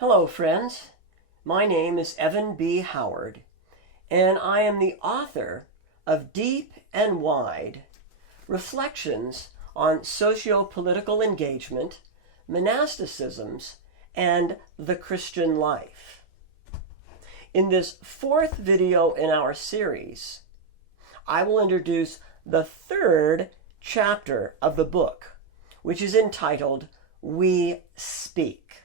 Hello, friends. My name is Evan B. Howard, and I am the author of Deep and Wide: Reflections on Socio-Political Engagement, Monasticisms, and the Christian Life. In this fourth video in our series, I will introduce the third chapter of the book, which is entitled We Speak.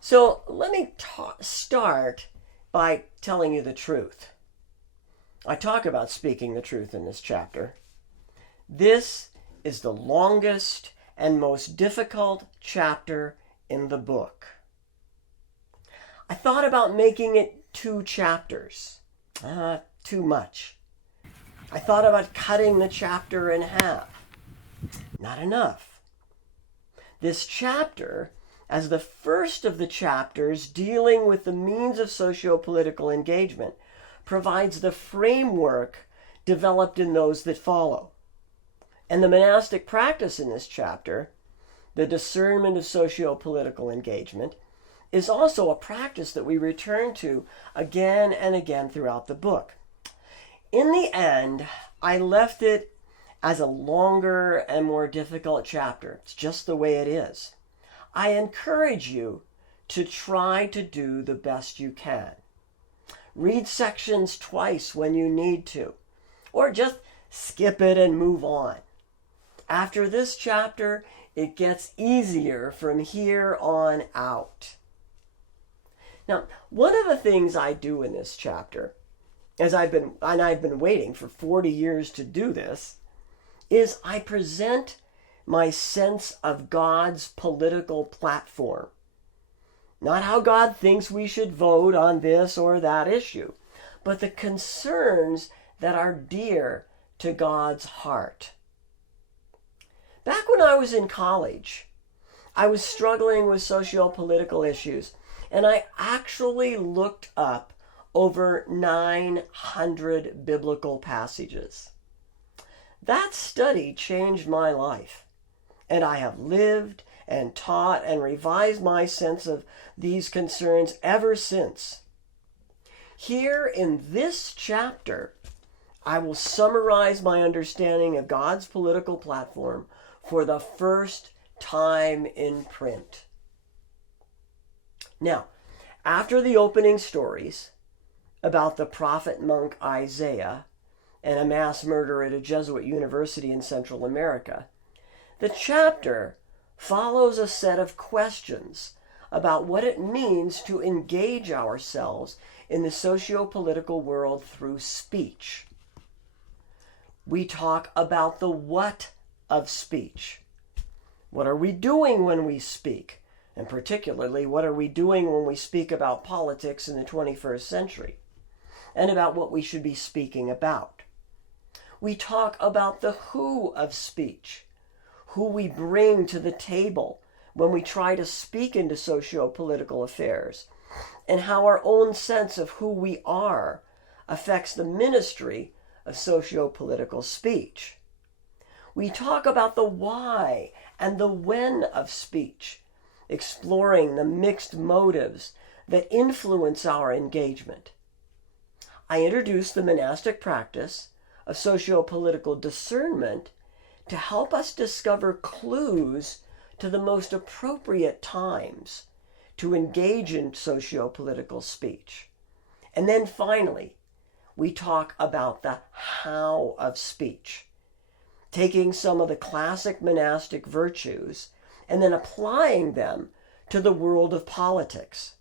So let me start by telling you the truth. I talk about speaking the truth in this chapter. This is the longest and most difficult chapter in the book. I thought about making it 2 chapters. Too much. I thought about cutting the chapter in half. Not enough. This chapter, as the first of the chapters dealing with the means of socio-political engagement, provides the framework developed in those that follow. And the monastic practice in this chapter, the discernment of socio-political engagement, is also a practice that we return to again and again throughout the book. In the end, I left it as a longer and more difficult chapter. It's just the way it is. I encourage you to try to do the best you can. Read sections twice when you need to, or just skip it and move on. After this chapter, it gets easier from here on out. Now, one of the things I do in this chapter, I've been waiting for 40 years to do this, is I present my sense of God's political platform. Not how God thinks we should vote on this or that issue, but the concerns that are dear to God's heart. Back when I was in college, I was struggling with socio-political issues, and I actually looked up over 900 biblical passages. That study changed my life. And I have lived and taught and revised my sense of these concerns ever since. Here in this chapter, I will summarize my understanding of God's political platform for the first time in print. Now, after the opening stories about the prophet monk Isaiah and a mass murder at a Jesuit university in Central America, the chapter follows a set of questions about what it means to engage ourselves in the socio-political world through speech. We talk about the what of speech. What are we doing when we speak? And particularly, what are we doing when we speak about politics in the 21st century? And about what we should be speaking about. We talk about the who of speech. Who we bring to the table when we try to speak into socio-political affairs, and how our own sense of who we are affects the ministry of socio-political speech. We talk about the why and the when of speech, exploring the mixed motives that influence our engagement. I introduce the monastic practice of socio-political discernment to help us discover clues to the most appropriate times to engage in socio-political speech. And then finally, we talk about the how of speech, taking some of the classic monastic virtues and then applying them to the world of politics.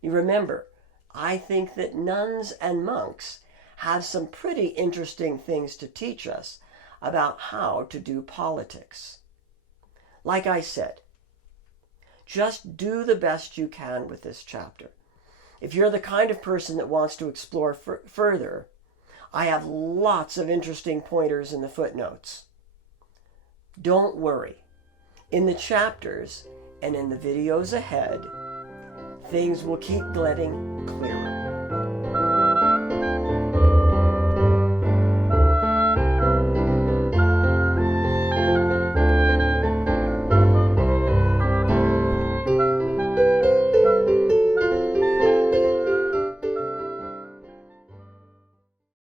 You remember, I think that nuns and monks have some pretty interesting things to teach us about how to do politics. Like I said, just do the best you can with this chapter. If you're the kind of person that wants to explore further, I have lots of interesting pointers in the footnotes. Don't worry. In the chapters and in the videos ahead, things will keep getting clearer.